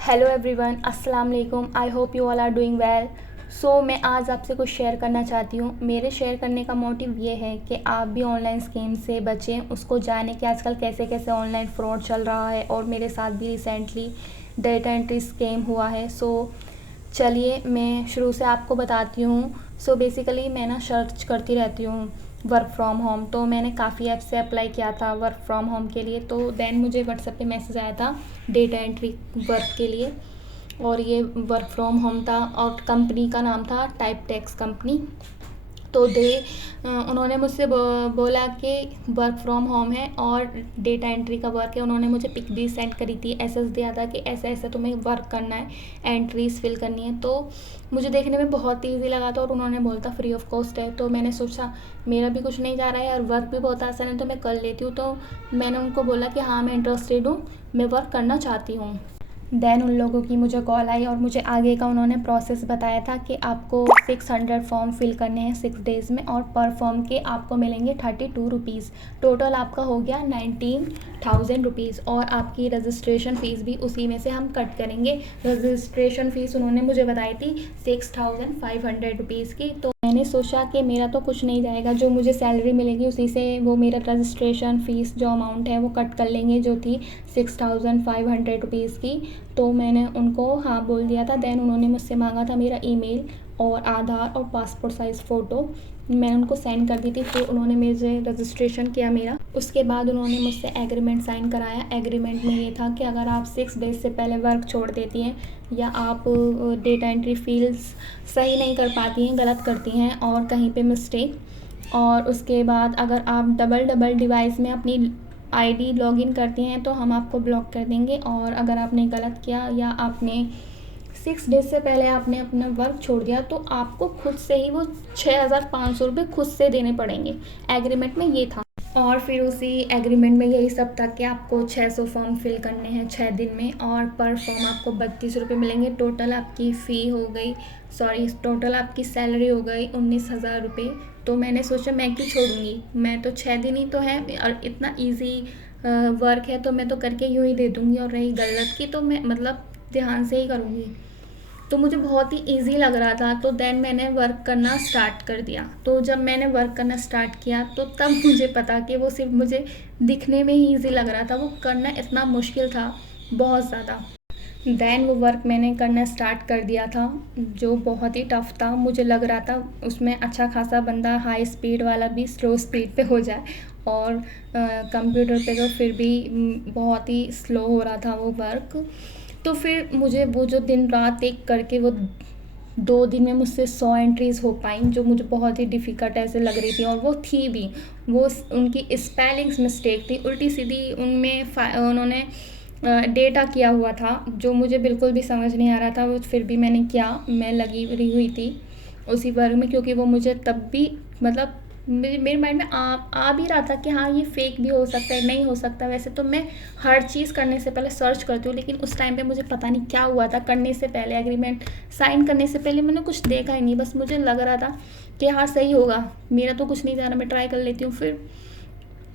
Hello everyone, अस्सलाम वालेकुम। I hope you all are doing well. मैं आज आपसे कुछ शेयर करना चाहती हूँ। मेरे शेयर करने का मोटिव ये है कि आप भी ऑनलाइन स्कीम से बचें, उसको जानें कि आजकल कैसे कैसे ऑनलाइन फ्रॉड चल रहा है। और मेरे साथ भी रिसेंटली डेटा एंट्री स्कैम हुआ है। चलिए मैं शुरू से आपको बताती हूँ। बेसिकली मैं ना सर्च करती रहती हूँ वर्क फ्रॉम होम। तो मैंने काफ़ी ऐप से अप्लाई किया था वर्क फ्रॉम होम के लिए। तो देन मुझे व्हाट्सएप पे मैसेज आया था डेटा एंट्री वर्क के लिए, और ये वर्क फ्रॉम होम था और कंपनी का नाम था टाइप टेक्स कंपनी। तो उन्होंने मुझसे बोला कि वर्क फ्रॉम होम है और डेटा एंट्री का वर्क है। उन्होंने मुझे पिक भी सेंड करी थी, एसएस दिया था कि ऐसा ऐसा तुम्हें वर्क करना है, एंट्रीज फिल करनी है। तो मुझे देखने में बहुत ईजी लगा था और उन्होंने बोला था फ्री ऑफ कॉस्ट है। तो मैंने सोचा मेरा भी कुछ नहीं जा रहा है और वर्क भी बहुत आसान है तो मैं कर लेती हूँ। तो मैंने उनको बोला कि हाँ मैं इंटरेस्टेड हूँ, मैं वर्क करना चाहती हूँ। देन उन लोगों की मुझे कॉल आई और मुझे आगे का उन्होंने प्रोसेस बताया था कि आपको 600 फॉर्म फिल करने हैं 6 डेज़ में, और पर फॉर्म के आपको मिलेंगे 32 रुपीज़। टोटल आपका हो गया 19,000 रुपीज़, और आपकी रजिस्ट्रेशन फ़ीस भी उसी में से हम कट करेंगे। रजिस्ट्रेशन फ़ीस उन्होंने मुझे बताई थी 6,500 रुपीज़ की। तो मैंने सोचा कि मेरा तो कुछ नहीं जाएगा, जो मुझे सैलरी मिलेगी उसी से वो मेरा रजिस्ट्रेशन फ़ीस जो अमाउंट है वो कट कर लेंगे, जो थी 6,500 रुपीज़ की। तो मैंने उनको हाँ बोल दिया था। देन उन्होंने मुझसे मांगा था मेरा ईमेल और आधार और पासपोर्ट साइज़ फ़ोटो। मैंने उनको सेंड कर दी थी। फिर उन्होंने मुझे रजिस्ट्रेशन किया मेरा। उसके बाद उन्होंने मुझसे एग्रीमेंट साइन कराया। एग्रीमेंट में ये था कि अगर आप 6 डेज़ से पहले वर्क छोड़ देती हैं या आप डेटा एंट्री फील्ड्स सही नहीं कर पाती हैं, गलत करती हैं और कहीं पे मिस्टेक, और उसके बाद अगर आप डबल डबल डिवाइस में अपनी आईडी लॉगिन करती हैं तो हम आपको ब्लॉक कर देंगे। और अगर आपने गलत किया या आपने 6 डेज से पहले आपने अपना वर्क छोड़ दिया तो आपको खुद से ही वो 6,500 रुपये खुद से देने पड़ेंगे। एग्रीमेंट में ये था। और फिर उसी एग्रीमेंट में यही सब था कि आपको 600 फॉर्म फिल करने हैं 6 दिन में, और पर फॉर्म आपको 32 रुपये मिलेंगे। टोटल आपकी फ़ी हो गई, सॉरी टोटल आपकी सैलरी हो गई 19,000 रुपये। तो मैंने सोचा मैं क्यों छोड़ूंगी, मैं तो 6 दिन ही तो है और इतना ईजी वर्क है तो मैं तो करके यूँ ही दे दूँगी। और रही गलत की तो मैं मतलब ध्यान से ही करूँगी। तो मुझे बहुत ही ईजी लग रहा था। तो देन मैंने वर्क करना स्टार्ट कर दिया। तो जब मैंने वर्क करना स्टार्ट किया तो तब मुझे पता कि वो सिर्फ मुझे दिखने में ही ईजी लग रहा था, वो करना इतना मुश्किल था, बहुत ज़्यादा। देन वो वर्क मैंने करना स्टार्ट कर दिया था, जो बहुत ही टफ़ था। मुझे लग रहा था उसमें अच्छा खासा बंदा हाई स्पीड वाला भी स्लो स्पीड पे हो जाए, और कंप्यूटर पे तो फिर भी बहुत ही स्लो हो रहा था वो वर्क। तो फिर मुझे वो जो दिन रात एक करके वो 2 दिन में मुझसे 100 एंट्रीज़ हो पाई, जो मुझे बहुत ही डिफ़िकल्ट ऐसे लग रही थी। और वो थी भी, वो उनकी स्पेलिंग्स मिस्टेक थी, उल्टी सीधी उनमें उन्होंने डेटा किया हुआ था जो मुझे बिल्कुल भी समझ नहीं आ रहा था। वो फिर भी मैंने किया, मैं लगी रही हुई थी उसी वर्क में, क्योंकि वो मुझे तब भी मतलब मेरे माइंड में आ भी रहा था कि हाँ ये फेक भी हो सकता है, नहीं हो सकता। वैसे तो मैं हर चीज़ करने से पहले सर्च करती हूँ, लेकिन उस टाइम पे मुझे पता नहीं क्या हुआ था। करने से पहले एग्रीमेंट साइन करने से पहले मैंने कुछ देखा ही नहीं, बस मुझे लग रहा था कि हाँ सही होगा, मेरा तो कुछ नहीं जा रहा, मैं ट्राई कर लेती हूँ। फिर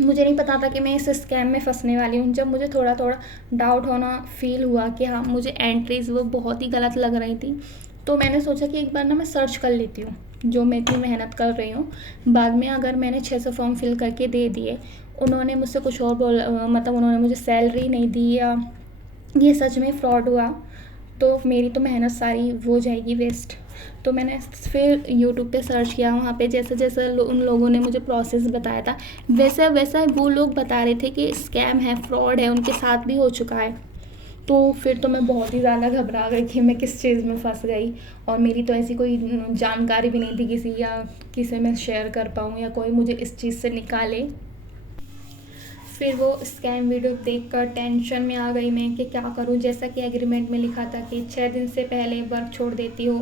मुझे नहीं पता था कि मैं इस स्कैम में फंसने वाली हूँ। जब मुझे थोड़ा थोड़ा डाउट होना फ़ील हुआ कि हाँ मुझे एंट्रीज़ वो बहुत ही गलत लग रही थी, तो मैंने सोचा कि एक बार ना मैं सर्च कर लेती हूँ जो मैं इतनी मेहनत कर रही हूँ। बाद में अगर मैंने 600 फॉर्म फिल करके दे दिए, उन्होंने मुझसे कुछ और मतलब उन्होंने मुझे सैलरी नहीं दी, या ये सच में फ्रॉड हुआ, तो मेरी तो मेहनत सारी वो जाएगी वेस्ट। तो मैंने फिर यूट्यूब पे सर्च किया, वहाँ पे जैसे जैसे उन लोगों ने मुझे प्रोसेस बताया था वैसे वैसा वो लोग बता रहे थे कि स्कैम है, फ्रॉड है, उनके साथ भी हो चुका है। तो फिर तो मैं बहुत ही ज़्यादा घबरा गई कि मैं किस चीज़ में फंस गई, और मेरी तो ऐसी कोई जानकारी भी नहीं थी किसी, या किसी में शेयर कर पाऊँ या कोई मुझे इस चीज़ से निकाले। फिर वो स्कैम वीडियो देखकर टेंशन में आ गई मैं कि क्या करूं। जैसा कि एग्रीमेंट में लिखा था कि 6 दिन से पहले वर्क छोड़ देती हो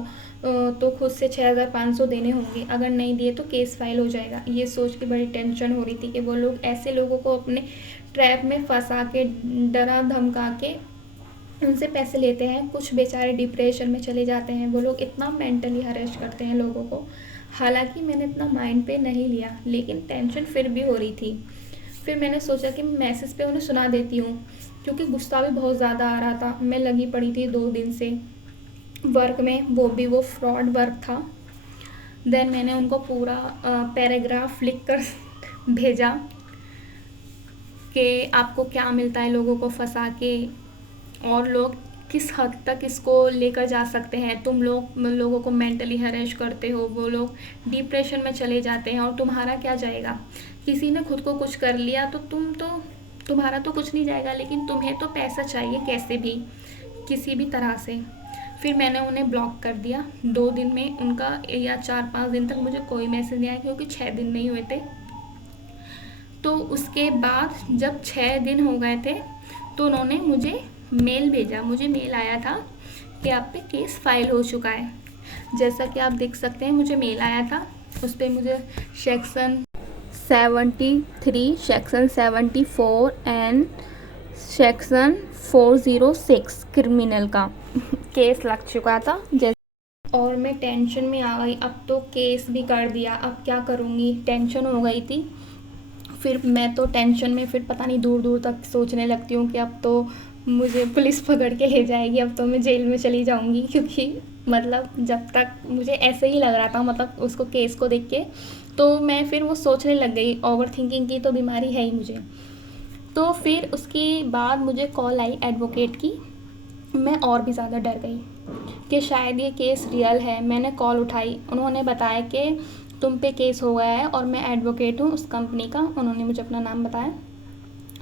तो खुद से 6,500 देने होंगे, अगर नहीं दिए तो केस फाइल हो जाएगा। ये सोच के बड़ी टेंशन हो रही थी कि वो लोग ऐसे लोगों को अपने ट्रैप में फंसा के, डरा धमका के उनसे पैसे लेते हैं। कुछ बेचारे डिप्रेशन में चले जाते हैं, वो लोग इतना मेंटली हरेस करते हैं लोगों को। हालांकि मैंने इतना माइंड पे नहीं लिया, लेकिन टेंशन फिर भी हो रही थी। फिर मैंने सोचा कि मैसेज पे उन्हें सुना देती हूँ क्योंकि गुस्सा भी बहुत ज़्यादा आ रहा था। मैं लगी पड़ी थी 2 दिन से वर्क में, वो फ्रॉड वर्क था। देन मैंने उनको पूरा पैराग्राफ लिख कर भेजा कि आपको क्या मिलता है लोगों को फंसा के, और लोग किस हद तक इसको लेकर जा सकते हैं। तुम लोगों को मेंटली हरेश करते हो, वो लोग डिप्रेशन में चले जाते हैं, और तुम्हारा क्या जाएगा। किसी ने खुद को कुछ कर लिया तो तुम्हारा तो कुछ नहीं जाएगा, लेकिन तुम्हें तो पैसा चाहिए कैसे भी, किसी भी तरह से। फिर मैंने उन्हें ब्लॉक कर दिया 2 दिन में उनका, या 4-5 दिन तक मुझे कोई मैसेज नहीं आया, क्योंकि 6 दिन नहीं हुए थे। तो उसके बाद जब 6 दिन हो गए थे तो उन्होंने मुझे मेल भेजा। मुझे मेल आया था कि आप पे केस फाइल हो चुका है। जैसा कि आप देख सकते हैं, मुझे मेल आया था। उस पर मुझे section 73, section 74 and section 406 criminal का केस लग चुका था। और मैं टेंशन में आ गई। अब तो केस भी कर दिया, अब क्या करूँगी, टेंशन हो गई थी। फिर मैं तो टेंशन में फिर पता नहीं दूर दूर तक सोचने लगती हूँ कि अब तो मुझे पुलिस पकड़ के ले जाएगी, अब तो मैं जेल में चली जाऊँगी। क्योंकि मतलब जब तक मुझे ऐसे ही लग रहा था, मतलब उसको केस को देख के, तो मैं फिर वो सोचने लग गई। ओवर थिंकिंग की तो बीमारी है ही मुझे। तो फिर उसके बाद मुझे कॉल आई एडवोकेट की। मैं और भी ज़्यादा डर गई कि शायद ये केस रियल है। मैंने कॉल उठाई, उन्होंने बताया कि तुम पे केस हो गया है और मैं एडवोकेट हूँ उस कंपनी का। उन्होंने मुझे अपना नाम बताया।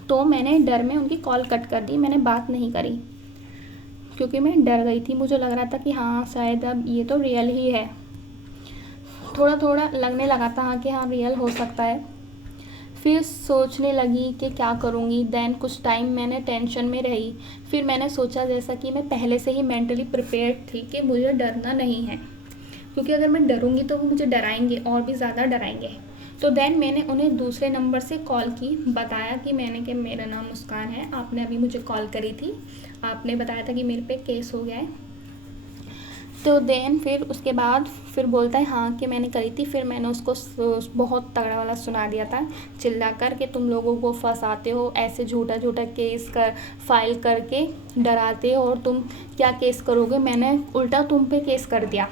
तो मैंने डर में उनकी कॉल कट कर दी, मैंने बात नहीं करी, क्योंकि मैं डर गई थी। मुझे लग रहा था कि हाँ शायद अब ये तो रियल ही है। थोड़ा थोड़ा लगने लगा था हाँ कि हाँ रियल हो सकता है। फिर सोचने लगी कि क्या करूँगी। देन कुछ टाइम मैंने टेंशन में रही। फिर मैंने सोचा, जैसा कि मैं पहले से ही मेंटली प्रिपेयर्ड थी कि मुझे डरना नहीं है, क्योंकि अगर मैं डरूँगी तो वो मुझे डराएंगे और भी ज़्यादा डराएंगे। तो देन मैंने उन्हें दूसरे नंबर से कॉल की, बताया कि मेरा नाम मुस्कान है, आपने अभी मुझे कॉल करी थी, आपने बताया था कि मेरे पे केस हो गया है। तो देन फिर उसके बाद फिर बोलता है हाँ कि मैंने करी थी। फिर मैंने उसको बहुत तगड़ा वाला सुना दिया था, चिल्ला कर कि तुम लोगों को फंसाते हो, ऐसे झूठा झूठा केस फाइल करके डराते हो, और तुम क्या केस करोगे। मैंने उल्टा तुम पे केस कर दिया।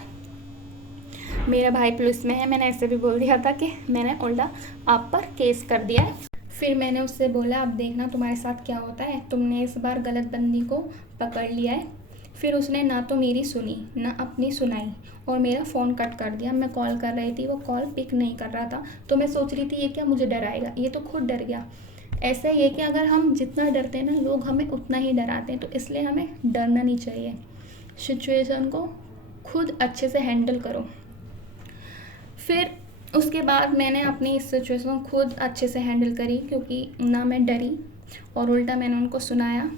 मेरा भाई पुलिस में है, मैंने ऐसे भी बोल दिया था कि मैंने उल्टा आप पर केस कर दिया है। फिर मैंने उससे बोला, अब देखना तुम्हारे साथ क्या होता है, तुमने इस बार गलत बंदी को पकड़ लिया है। फिर उसने ना तो मेरी सुनी ना अपनी सुनाई, और मेरा फ़ोन कट कर दिया। मैं कॉल कर रही थी, वो कॉल पिक नहीं कर रहा था। तो मैं सोच रही थी ये क्या मुझे डराएगा, ये तो खुद डर गया। ऐसा ही है कि अगर हम जितना डरते हैं ना, लोग हमें उतना ही डराते हैं। तो इसलिए हमें डरना नहीं चाहिए। सिचुएशन को खुद अच्छे से हैंडल करो। फिर उसके बाद मैंने अपनी इस सिचुएशन को खुद अच्छे से हैंडल करी, क्योंकि ना मैं डरी, और उल्टा मैंने उनको सुनाया।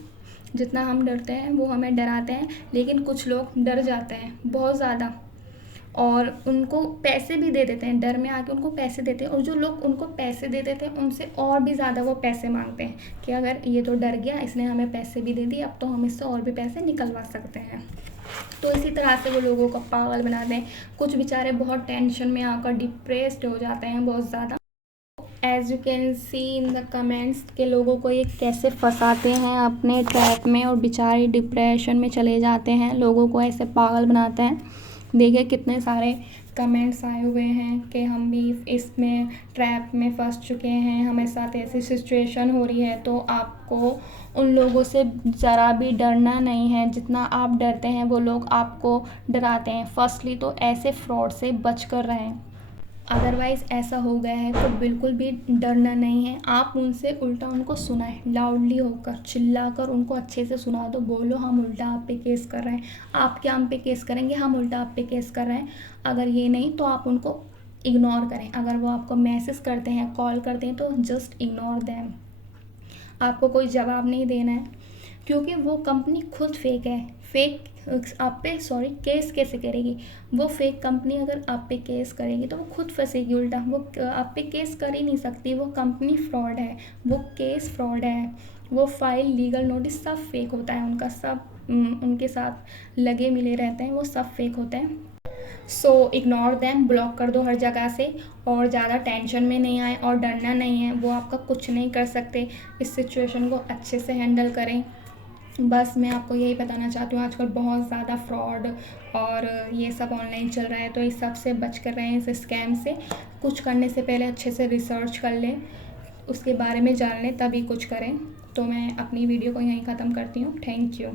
जितना हम डरते हैं वो हमें डराते हैं, लेकिन कुछ लोग डर जाते हैं बहुत ज़्यादा, और उनको पैसे भी दे देते हैं, डर में आके उनको पैसे देते हैं। और जो लोग उनको पैसे दे देते हैं उनसे और भी ज़्यादा वो पैसे मांगते हैं कि अगर ये तो डर गया, इसने हमें पैसे भी दे दिए, अब तो हम इससे और भी पैसे निकलवा सकते हैं। तो इसी तरह से वो लोगों को पागल बनाते हैं। कुछ बेचारे बहुत टेंशन में आकर डिप्रेस्ड हो जाते हैं बहुत ज़्यादा। As you can see in the comments के लोगों को ये कैसे फंसाते हैं अपने ट्रैप में, और बेचारे डिप्रेशन में चले जाते हैं, लोगों को ऐसे पागल बनाते हैं। देखिए कितने सारे कमेंट्स आए हुए हैं कि हम भी इसमें ट्रैप में फंस चुके हैं, हमारे साथ ऐसी सिचुएशन हो रही है। तो आपको उन लोगों से ज़रा भी डरना नहीं है, जितना आप डरते हैं वो लोग आपको डराते हैं। फर्स्टली तो ऐसे फ्रॉड से बच कर रहें, अदरवाइज़ ऐसा हो गया है तो बिल्कुल भी डरना नहीं है। आप उनसे उल्टा उनको सुनाएं, लाउडली होकर चिल्लाकर उनको अच्छे से सुना दो। बोलो हम उल्टा आप पे केस कर रहे हैं, आप क्या हम पे केस करेंगे, हम उल्टा आप पे केस कर रहे हैं। अगर ये नहीं तो आप उनको इग्नोर करें। अगर वो आपको मैसेज करते हैं, कॉल करते हैं, तो जस्ट इग्नोर देम। आपको कोई जवाब नहीं देना है, क्योंकि वो कंपनी खुद फेक है। फेक आप पे केस कैसे करेगी वो फेक कंपनी। अगर आप पे केस करेगी तो वो खुद फंसेगी उल्टा। वो आप पे केस कर ही नहीं सकती, वो कंपनी फ्रॉड है, वो केस फ्रॉड है, वो फाइल, लीगल नोटिस सब फेक होता है उनका। सब उनके साथ लगे मिले रहते हैं, वो सब फेक होते हैं। सो इग्नोर देम, ब्लॉक कर दो हर जगह से, और ज़्यादा टेंशन में नहीं आए और डरना नहीं है, वो आपका कुछ नहीं कर सकते। इस सिचुएशन को अच्छे से हैंडल करें। बस मैं आपको यही बताना चाहती हूँ, आजकल बहुत ज़्यादा फ्रॉड और ये सब ऑनलाइन चल रहा है, तो इस सब से बच कर रहें, इस स्कैम से। कुछ करने से पहले अच्छे से रिसर्च कर लें, उसके बारे में जान लें, तभी कुछ करें। तो मैं अपनी वीडियो को यहीं ख़त्म करती हूँ। Thank you.